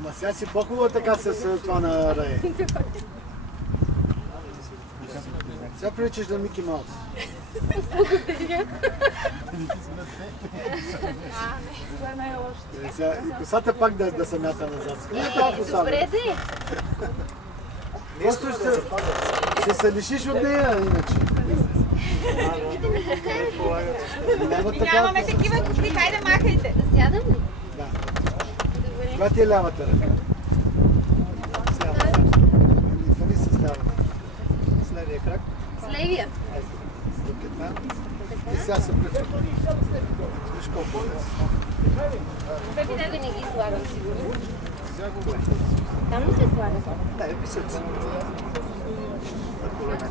Ма сега си по-хубаво така с това на Рае. Сега приличаш на Мики Маус. Благодаря. И косата пак да се мята назад. Добре де. Просто ще се лишиш от нея, иначе. Нямаме такива коси, хайде махайте. Да сядам ли? Да. Добре. Това ти е лявата ръка. Това ли се става? С левия крак. С левия. И сега се префърва. Виж колко е. Преди да не ги слагам сигурно. Сега го бъде. Там ли се слага? Не, писат се. На коленете.